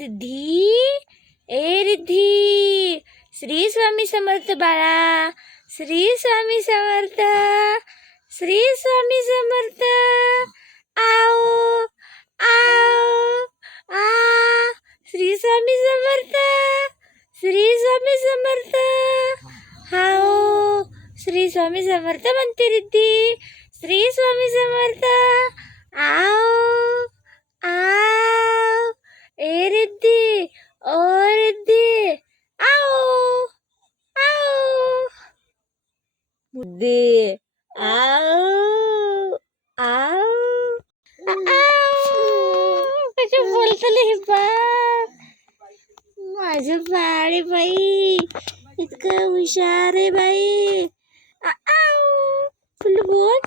रिद्धी, ए रिद्धी, श्री स्वामी समर्थ बाळा, श्री स्वामी समर्थ, श्री स्वामी समर्थ. आओ आओ आ, श्री स्वामी समर्थ, श्री स्वामी समर्थ. हाओ, श्री स्वामी समर्थ म्हणते रिद्धी, श्री स्वामी समर्थ. आओ आओ, ए रिद्धी, ओ रिद्धी, आओ आओ. बुद्धी, आओ आओ कसं बोलतले हे बाळ, माझं बाळ आहे बाई, इतकं हुशार आहे बाई. आओ, तुला बोल.